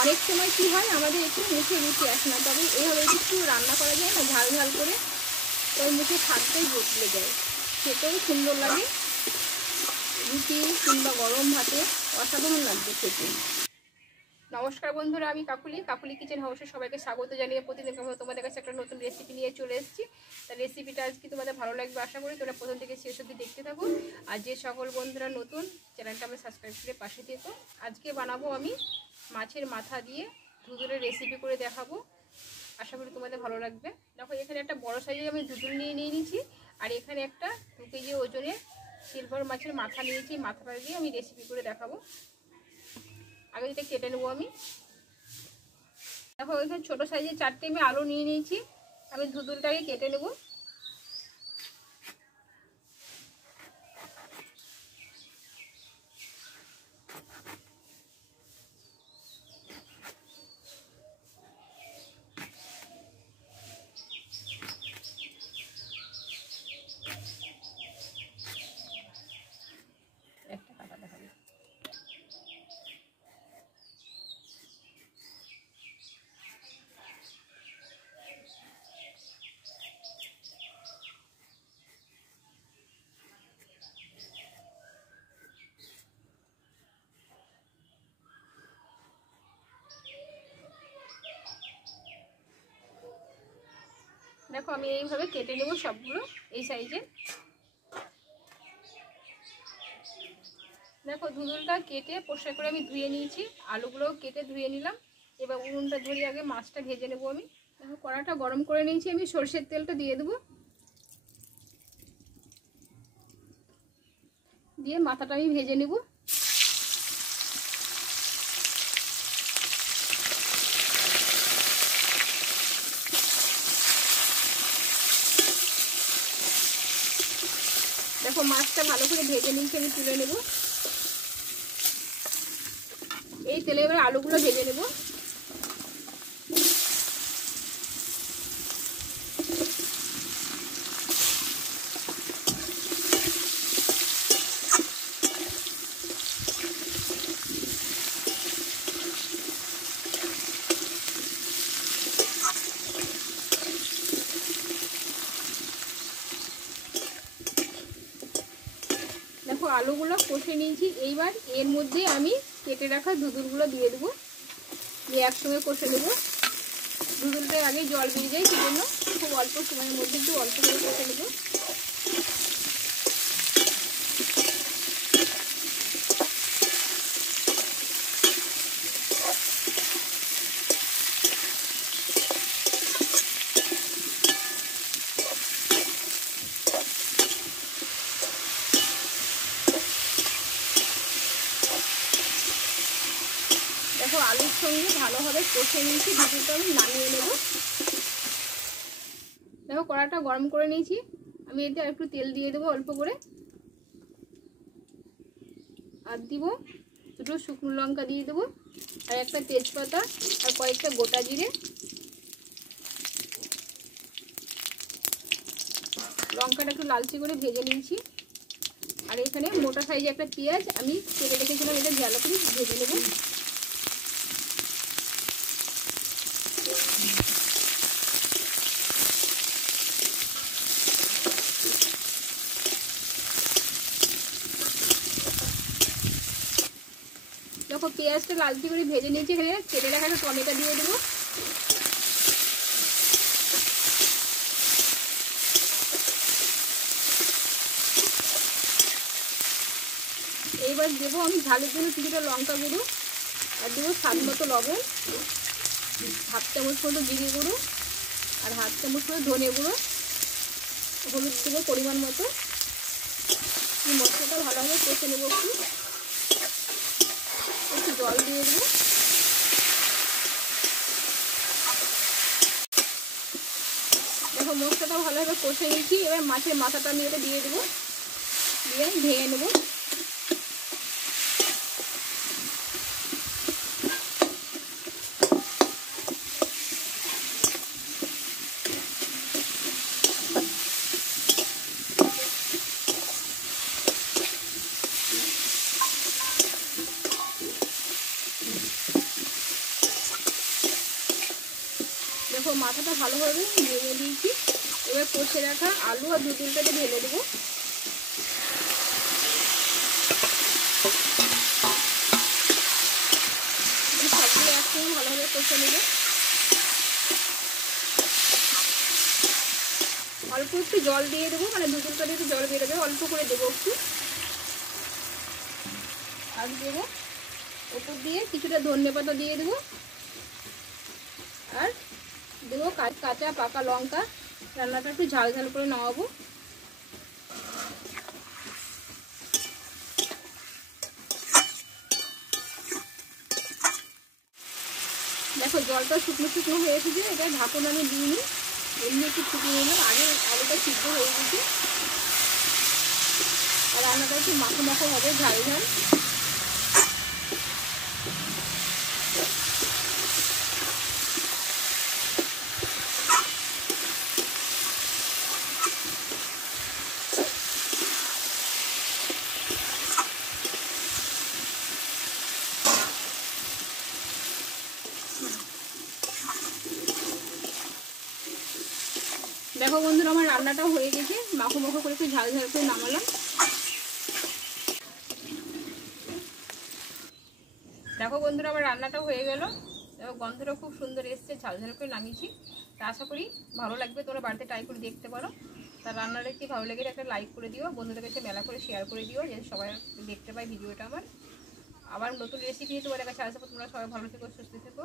অনেক সময় কি হয় আমাদের একটু মুখে রুচি আসে না, তবে এইভাবে একটু রান্না করা যায় না ঝাল ঝাল করে, তো মুখে থাকতেই বদলে যায়, খেতেও সুন্দর লাগে, রুটি কিংবা গরম ভাতে অসাধারণ লাগবে খেতে। নমস্কার বন্ধুরা, আমি কাকুলি কিচেন হাউসে সবাইকে স্বাগত জানিয়ে প্রতিদিন তোমাদের কাছে একটা নতুন রেসিপি নিয়ে চলে এসেছি। তার রেসিপিটা আজকে তোমাদের ভালো লাগবে আশা করি, তোমরা প্রথম থেকে শেষ অবধি দেখতে থাকো। আর যে সকল বন্ধুরা নতুন, চ্যানেলটা আমি সাবস্ক্রাইব করে পাশে থেকো। আজকে বানাবো আমি মাছের মাথা দিয়ে ধুদুলের রেসিপি করে দেখাবো, আশা করি তোমাদের ভালো লাগবে। দেখো এখানে একটা বড় সাইজের আমি ধুদুল নিয়ে নিয়েছি, আর এখানে একটা 2 কেজি ওজনের সিলভার মাছের মাথা নিয়েছি। মাথাটা দিয়ে আমি রেসিপি করে দেখাবো। আগে এটা কেটে নেবো আমি। দেখো এখানে ছোটো সাইজের 4টে আমি আলু নিয়ে নিয়েছি, আমি ধুদুলটাকে কেটে নেব। একটা কাটা দেখাবো। দেখো আমি এইভাবে কেটে নেব সবগুলো এই সাইজে। দেখো ধুদুলটা কেটে পরিষ্কার করে আমি ধুয়ে নিয়েছি, আলুগুলোও কেটে ধুয়ে নিলাম। এবার উনুনটা ধরিয়ে আগে মাছটা ভেজে নেবো আমি। দেখো কড়াটা গরম করে নিয়েছি, আমি সরষের তেলটা দিয়ে দেবো, দিয়ে মাথাটা আমি ভেজে নেব। দেখো মাছটা ভালো করে ভেজে নিয়েছি, আমি তুলে নেব। এই তেলে এবার আলুগুলো ভেজে নেব। দেখো আলুগুলো কষে নিয়েছি, এইবার এর মধ্যে আমি কেটে রাখা ধুদুলগুলো দিয়ে দেবো, দিয়ে একসঙ্গে কষে নেবো। ধুদুলটা আগে জল বেরিয়ে যায়, সেই জন্য খুব অল্প সময়ের মধ্যে একটু অল্প করে কষে নেবো। দেখো আলুর সঙ্গে ভালোভাবে কষে নিয়েছি, ধুদুলটা আমি নামিয়ে নেব। দেখো কড়াটা গরম করে নিয়েছি, আমি এতে একটু তেল দিয়ে দেবো অল্প করে, আর দিব 2টো শুকনো লঙ্কা দিয়ে দেবো, আর একটা তেজপাতা, আর কয়েকটা গোটা জিরে। লঙ্কাটা একটু লালচে করে ভেজে নিয়েছি, আর এখানে মোটা সাইজে একটা পেঁয়াজ আমি কেটে রেখেছিলাম, এটা ভালো করে ভেজে নেব। দেখো পেঁয়াজটা লালচে করে ভেজে নিয়েছি, এখানে কেটে রাখা একটা টমেটো দিয়ে দেবো। এইবার দেবো আমি ঝালের জন্য কিছুটা লঙ্কা গুঁড়ো, আর দেবো স্বাদ মতো লবণ, 1/2 চামচ মতো জিরে গুঁড়ো, আর 1/2 চামচ মতো ধনে গুঁড়ো, হলুদ দেবো পরিমাণ মতো। মশলাটা ভালোভাবে কষে নেবো, একটু জল দিয়ে দেবো। দেখো মশলাটা ভালোভাবে কষে নিয়েছি, এবার মাছের মাথাটা আমি এটা দিয়ে দেবো, দিয়ে ভেঙে নেবো। দেখো মাথাটা ভালোভাবে ভেঙে দিয়েছি। এবার কষে রাখা আলু আর দুধুলটাকে ঢেলে দেবো। সবগুলো একসঙ্গে ভালোভাবে কষে নেবো। অল্প একটু জল দিয়ে দেবো, মানে দুধুলটা দিয়ে একটু জল দিয়ে দেবে, অল্প করে দেবো একটু। আর দেবো ওপর দিয়ে কিছুটা ধনেপাতা দিয়ে দেবো, আর দেবো কাঁচা পাকা লঙ্কা। রান্নাটা একটু ঝাল ঝাল করে নামাবো। দেখো জলটা শুকনো শুকনো হয়ে এসেছে। এটা ঢাকুন আমি দিইনি, এমনি একটু ফুটিয়ে নিলাম। আগে আলুটা সিদ্ধ হয়ে গেছে। আর রান্নাটা একটু মাখো মাখো হবে, ঝাল ঝাল। দেখো বন্ধুরা আমার রান্নাটা হয়ে গেছে, মাখো মাখো করে একটু ঝাল ঝাল করে নামালাম। দেখো বন্ধুরা আমার রান্নাটা হয়ে গেল। দেখো গন্ধটা খুব সুন্দর এসছে, ঝাল ঝাল করে নামিয়েছি। তা আশা করি ভালো লাগবে, তোমরা বাড়িতে ট্রাই করে দেখতে পারো। তার রান্নাটা একটু ভালো লেগে একটা লাইক করে দিও, বন্ধুদের কাছে মেলা করে শেয়ার করে দিও, যেন সবাই দেখতে পায় ভিডিওটা আমার। আবার নতুন রেসিপি তোমাদের কাছে আসবে। তোমরা সবাই ভালো থেকো, সুস্থ থেকো।